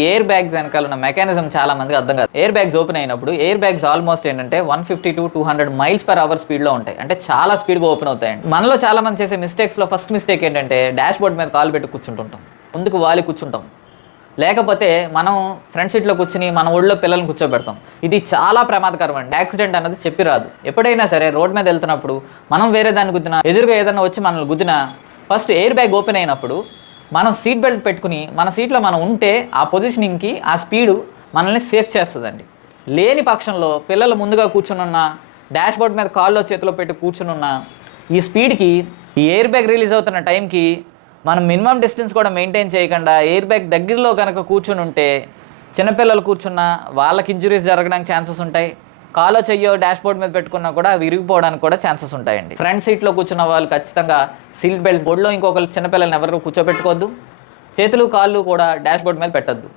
Air bags వెనకాల ఉన్న mechanism చాలా మందికి అర్థం కాదు. ఎయిర్ బ్యాగ్స్ ఓపెన్ అయినప్పుడు ఎయిర్ బ్యాగ్స్ ఆల్మోస్ట్ ఏంటంటే 150 to 200 mph స్పీడ్లో ఉంటాయి. అంటే చాలా స్పీడ్గా ఓపెన్ అవుతాయండి. మనలో చాలా మంది చేసే మిస్టేక్స్లో ఫస్ట్ మిస్టేక్ ఏంటంటే డాష్ బోర్డ్ మీద కాలు పెట్టి కూర్చుంటుంటాం, ముందుకు వాలి కూర్చుంటాం, లేకపోతే మనం ఫ్రంట్ సీట్లో కూర్చుని మన ఒళ్ళో పిల్లల్ని కూర్చోబెడతాం. ఇది చాలా ప్రమాదకరం అండి. యాక్సిడెంట్ అన్నది చెప్పి రాదు. ఎప్పుడైనా సరే రోడ్ మీద వెళ్తున్నప్పుడు మనం వేరే దాన్ని గుద్దినా, ఎదురుగా ఏదైనా వచ్చి మనల్ని గుద్దినా, ఫస్ట్ ఎయిర్ బ్యాగ్ ఓపెన్ అయినప్పుడు మనం సీట్ బెల్ట్ పెట్టుకుని మన సీట్లో మనం ఉంటే ఆ పొజిషనింగ్కి ఆ స్పీడు మనల్ని సేఫ్ చేస్తుందండి. లేని పక్షంలో పిల్లలు ముందుగా కూర్చునున్న, డాష్ బోర్డ్ మీద కాల్లో చేతిలో పెట్టి కూర్చునున్న ఈ స్పీడ్కి, ఈ ఎయిర్ బ్యాగ్ రిలీజ్ అవుతున్న టైంకి మనం మినిమం డిస్టెన్స్ కూడా మెయింటైన్ చేయకుండా ఎయిర్ బ్యాగ్ దగ్గరలో కనుక కూర్చుని ఉంటే చిన్నపిల్లలు కూర్చున్నా వాళ్ళకి ఇంజురీస్ జరగడానికి ఛాన్సెస్ ఉంటాయి. కాలో చెయ్యో డాష్ బోర్డ్ మీద పెట్టుకున్నా కూడా విరిగిపోవడానికి కూడా ఛాన్సెస్ ఉంటాయండి. ఫ్రంట్ సీట్లో కూర్చున్న వాళ్ళు ఖచ్చితంగా సీట్ బెల్ట్, బోర్డులో ఇంకొకరు చిన్నపిల్లల్ని ఎవరు కూర్చోబెట్టుకోవద్దు. చేతులు కాళ్ళు కూడా డాష్ బోర్డ్ మీద పెట్టద్దు.